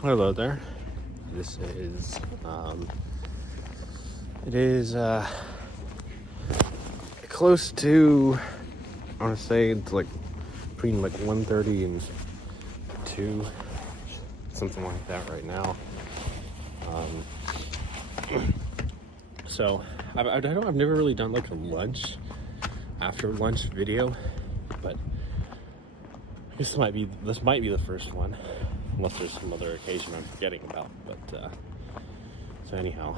Hello there. It is close to, I want to say it's like between like 1:30 and 2, something like that right now. So I've never really done like a after lunch video, but I guess this might be the first one, unless there's some other occasion I'm forgetting about. But so anyhow,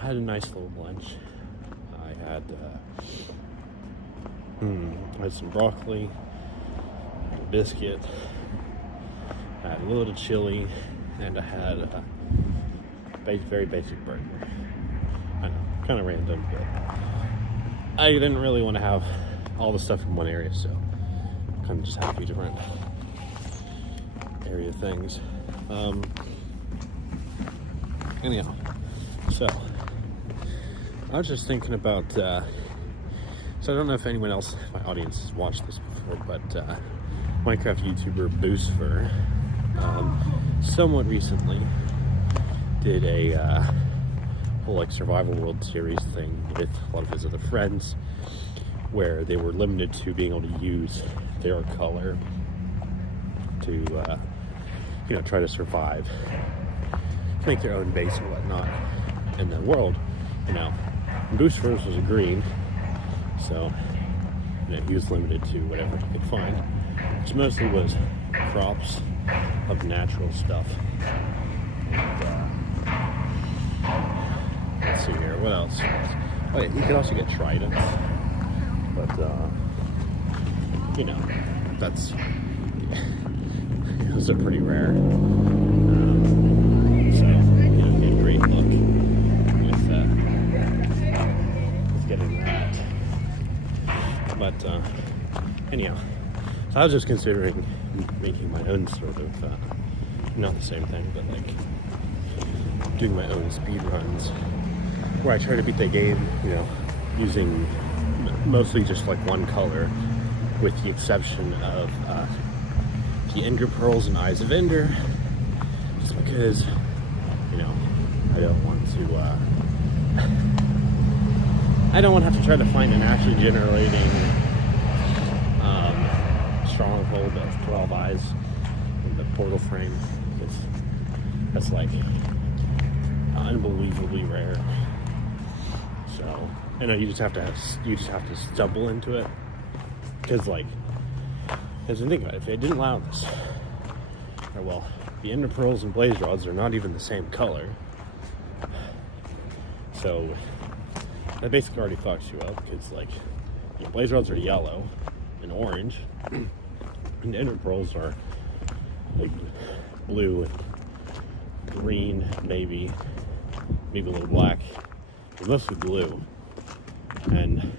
had a nice little lunch. I had some broccoli, had a biscuit, I had a little bit of chili, and I had a very basic burger. I know, kind of random, but I didn't really want to have all the stuff in one area, so kind of just have a few different area things. Anyhow, so I was just thinking about, so I don't know if anyone else in my audience has watched this before, but Minecraft YouTuber Boostfur somewhat recently did a whole like survival world series thing with a lot of his other friends, where they were limited to being able to use their color to try to survive, make their own base and whatnot in the world. Boostfur's was a green, so he was limited to whatever he could find, which mostly was crops of natural stuff. Let's see here, what else? Oh yeah, you could also get tridents, but that's those are pretty rare. So get a great look with getting that. But anyhow, so I was just considering making my own sort of not the same thing, but like doing my own speed runs where I try to beat the game, using mostly just like one color, with the exception of the Ender Pearls and Eyes of Ender, just because I don't want to have to try to find an actually generating stronghold of 12 eyes in the portal frame. That's like unbelievably rare. So I know you just have to stumble into it, because think about it, if they didn't allow this, or well, the Ender Pearls and Blaze Rods are not even the same color, so that basically already fucks you up, because Blaze Rods are yellow and orange, and Ender Pearls are like blue and green, maybe a little black, but mostly blue, and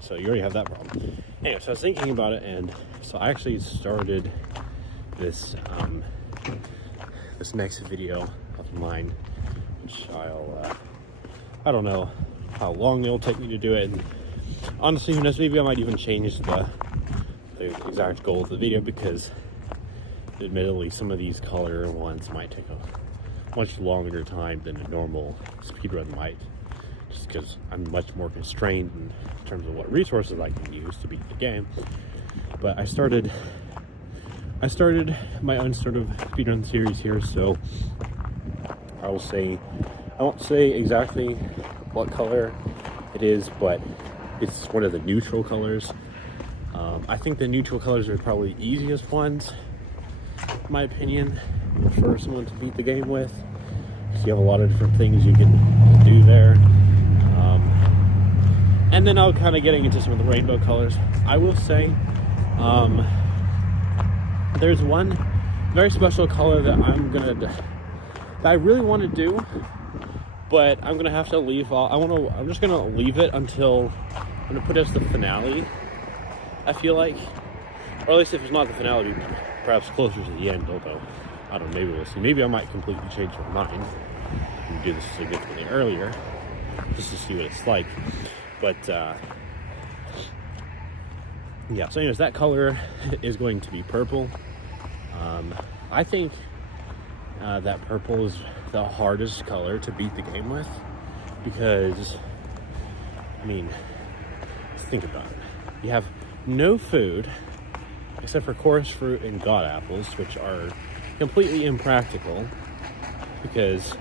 so you already have that problem. Anyway, so I was thinking about it, and so I actually started this this next video of mine, which I don't know how long it'll take me to do it, and honestly, who knows, maybe I might even change the exact goal of the video, because admittedly some of these color ones might take a much longer time than a normal speedrun might, just because I'm much more constrained in terms of what resources I can use to beat the game. But I started my own sort of speedrun series here, so I won't say exactly what color it is, but it's one of the neutral colors. I think the neutral colors are probably the easiest ones, in my opinion, for someone to beat the game with. You have a lot of different things you can do there. And then I'll kind of getting into some of the rainbow colors. I will say, there's one very special color that I really want to do, but I'm gonna have to leave off. I'm just gonna leave it until I'm gonna put it as the finale, I feel like, or at least if it's not the finale, perhaps closer to the end. Although I don't know, maybe we'll see. Maybe I might completely change my mind and do this significantly earlier, just to see what it's like. But yeah, so anyways, that color is going to be purple. I think that purple is the hardest color to beat the game with, because, I mean, let's think about it. You have no food except for chorus fruit and god apples, which are completely impractical because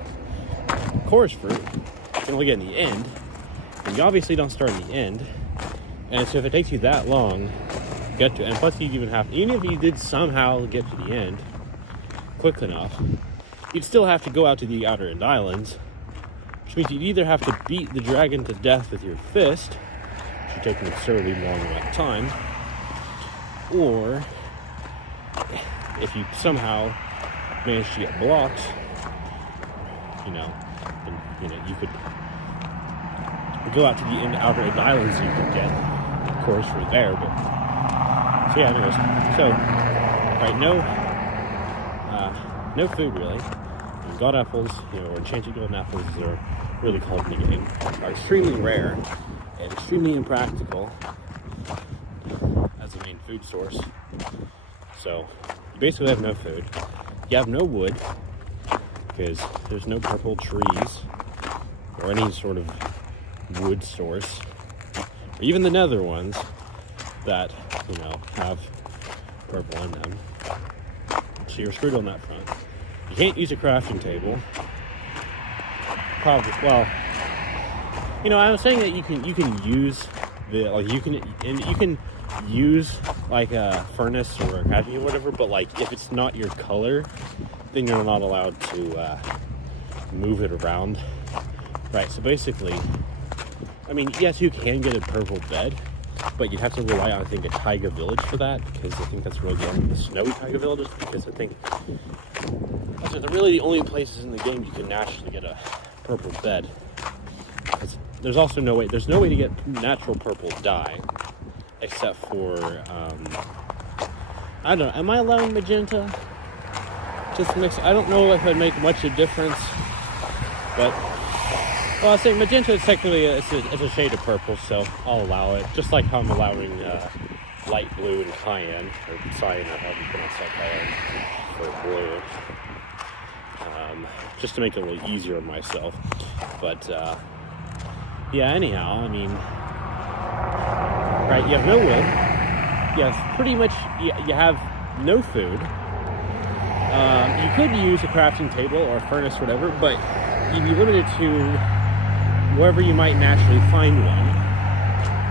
chorus fruit you can only get in the end, and you obviously don't start in the end, and so if it takes you that long to get to it, and plus you'd even if you did somehow get to the end quick enough, you'd still have to go out to the outer end islands, which means you'd either have to beat the dragon to death with your fist, which would take an absurdly long amount of time, or if you somehow manage to get blocked, then you could go out to the outer end islands and you could get, of course, from there. But so yeah, anyways, so right, no food really. And god apples, or enchanted golden apples, as they're really called in the game, are extremely rare and extremely impractical as a main food source. So you basically have no food. You have no wood because there's no purple trees or any sort of wood source, or even the nether ones that have purple in them. So you're screwed on that front. You can't use a crafting table. Probably, well, I was saying that you can use you can use like a furnace or a crafting or whatever, but like if it's not your color, then you're not allowed to move it around. Right, so basically, yes, you can get a purple bed, but you'd have to rely on, I think, a taiga village for that, because I think that's really the snowy taiga villages, because I think those are really the only places in the game you can naturally get a purple bed. There's also no way to get natural purple dye, except for, I don't know, am I allowing magenta? Just mix, I don't know if it'd make much of a difference, but, well, I think magenta is technically, it's a shade of purple, so I'll allow it, just like how I'm allowing light blue and cyan, or cyan, however you pronounce that color, for blue, just to make it a little easier on myself. But, yeah, anyhow, right, you have no wood, you have pretty much, you have no food. You could use a crafting table or a furnace or whatever, but you'd be limited to wherever you might naturally find one,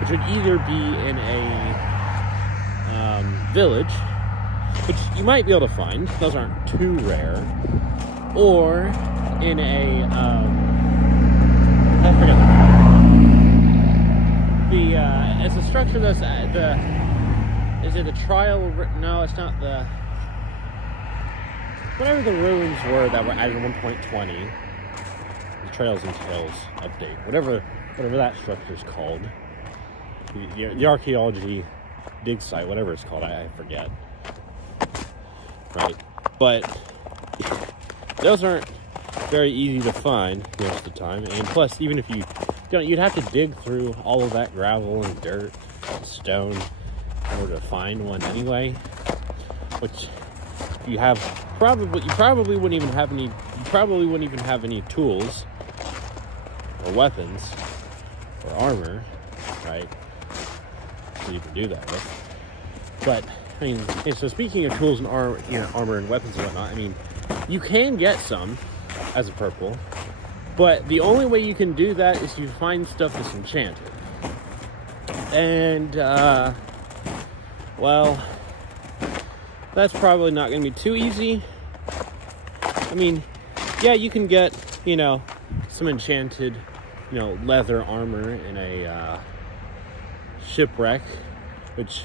which would either be in a village, which you might be able to find, those aren't too rare, or in a, I forget it's a structure that's is it the trial, no, it's not whatever the ruins were that were added in 1.20, the Trails and Tales update, whatever that structure is called, the archaeology dig site, whatever it's called, I forget. Right, but those aren't very easy to find most of the time, and plus, even if you'd have to dig through all of that gravel and dirt and stone in order to find one anyway, which you probably wouldn't even have any tools or weapons or armor, right? So you can do that with. But so speaking of tools and armor and weapons and whatnot, you can get some as a purple, but the only way you can do that is you find stuff that's enchanted. And well, that's probably not going to be too easy. Yeah, you can get, some enchanted, leather armor in a shipwreck, which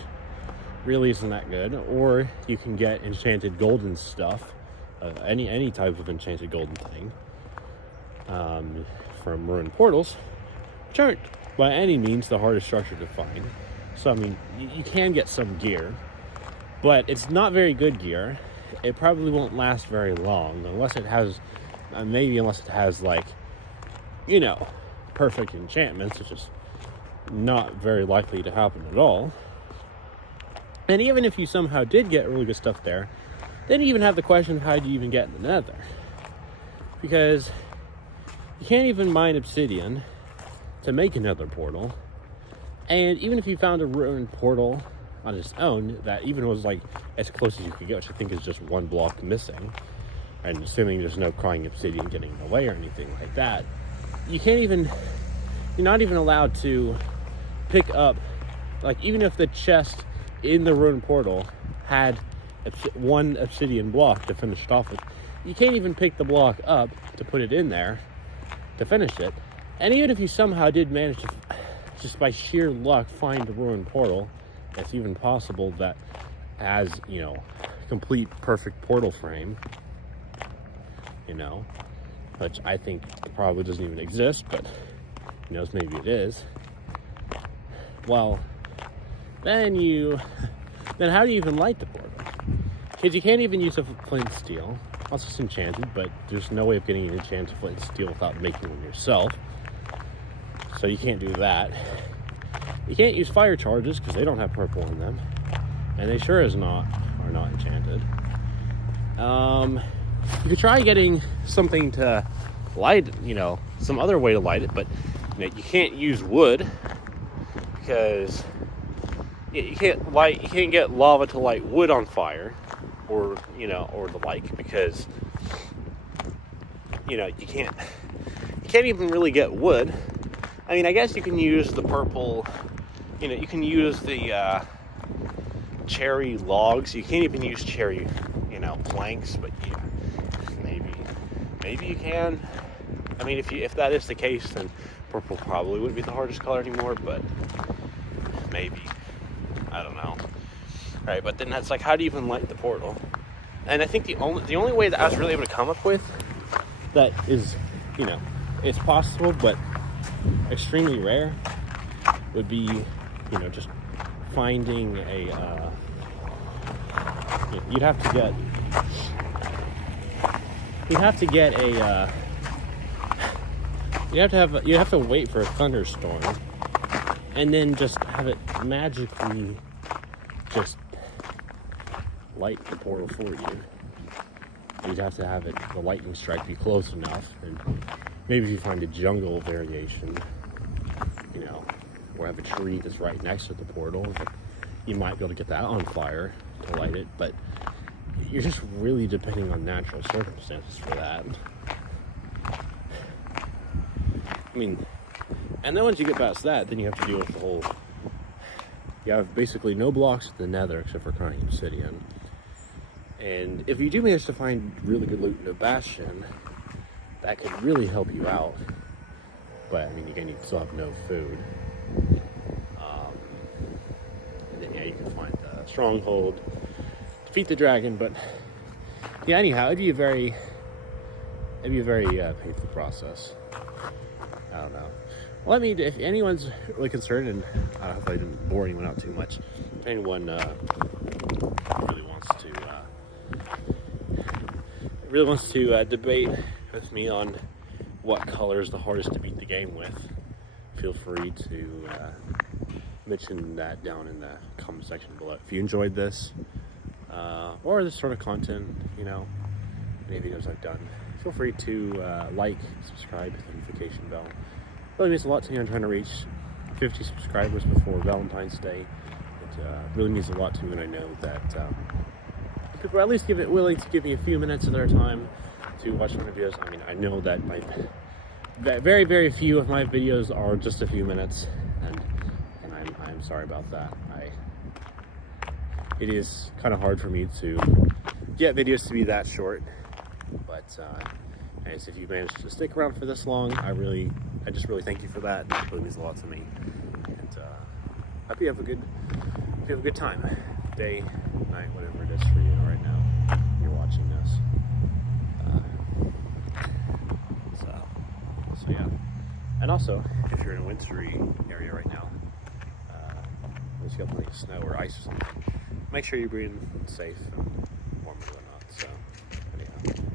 really isn't that good. Or you can get enchanted golden stuff, any type of enchanted golden thing, from ruined portals, which aren't by any means the hardest structure to find. So, you can get some gear, but it's not very good gear. It probably won't last very long unless it has, like, perfect enchantments, which is not very likely to happen at all. And even if you somehow did get really good stuff there, Then you even have the question, how do you even get in the nether? Because you can't even mine obsidian to make another portal. And even if you found a ruined portal on its own, that even was like as close as you could get, which I think is just one block missing, and assuming there's no crying obsidian getting in the way or anything like that, you're not even allowed to pick up, like, even if the chest in the ruined portal had one obsidian block to finish it off with, you can't even pick the block up to put it in there to finish it. And even if you somehow did manage to, just by sheer luck, find the ruined portal, it's even possible that has, you know, complete perfect portal frame, you know, which I think probably doesn't even exist, but who knows, maybe it is. Well, then how do you even light the portal? Because you can't even use a flint steel. Also, it's enchanted, but there's no way of getting an enchanted flint steel without making one yourself. So you can't do that. You can't use fire charges because they don't have purple in them, and they sure as not are not enchanted. You could try getting something to light, you know, some other way to light it, but you know, you can't use wood because you can't get lava to light wood on fire, or, you know, or the like, because, you know, you can't even really get wood. I mean, I guess you can use the purple, you know, you can use the cherry logs. You can't even use cherry, you know, planks, but yeah, maybe you can. I mean, if that is the case, then purple probably wouldn't be the hardest color anymore, but maybe. I don't know. Right, but then that's like, how do you even light the portal? And I think the only way that I was really able to come up with that is, you know, it's possible but extremely rare, would be, you know, just finding a you'd have to wait for a thunderstorm and then just have it magically just light the portal for you. You'd have to have the lightning strike be close enough, and maybe if you find a jungle variation, you know, or have a tree that's right next to the portal, you might be able to get that on fire to light it, but you're just really depending on natural circumstances for that. I mean, and then once you get past that, then you have to deal with the whole, you have basically no blocks in the nether except for crying obsidian. And if you do manage to find really good loot in a bastion, that could really help you out. But I mean, again, you still have no food. And then yeah, you can find the stronghold, defeat the dragon. But yeah, anyhow, it'd be a very painful process. I don't know. Well, I mean, if anyone's really concerned, and I hope I didn't bore anyone out too much, if anyone really wants to debate with me on what color is the hardest to beat the game with, feel free to mention that down in the comment section below. If you enjoyed this or this sort of content, you know, any videos I've done, feel free to like, subscribe, hit the notification bell. It really means a lot to me. I'm trying to reach 50 subscribers before Valentine's Day. It really means a lot to me when I know that people are at least willing to give me a few minutes of their time to watch my videos. I mean, I know that my very, very few of my videos are just a few minutes, and I'm sorry about that. It is kind of hard for me to get videos to be that short, but anyways, if you managed to stick around for this long, I just really thank you for that. It really means a lot to me, and hope you have a good time, day, night, whatever it is for you right now. You're watching this. So yeah. And also, if you're in a wintry area right now, there's got plenty of snow or ice or something, make sure you're being safe and warm and whatnot. So anyhow.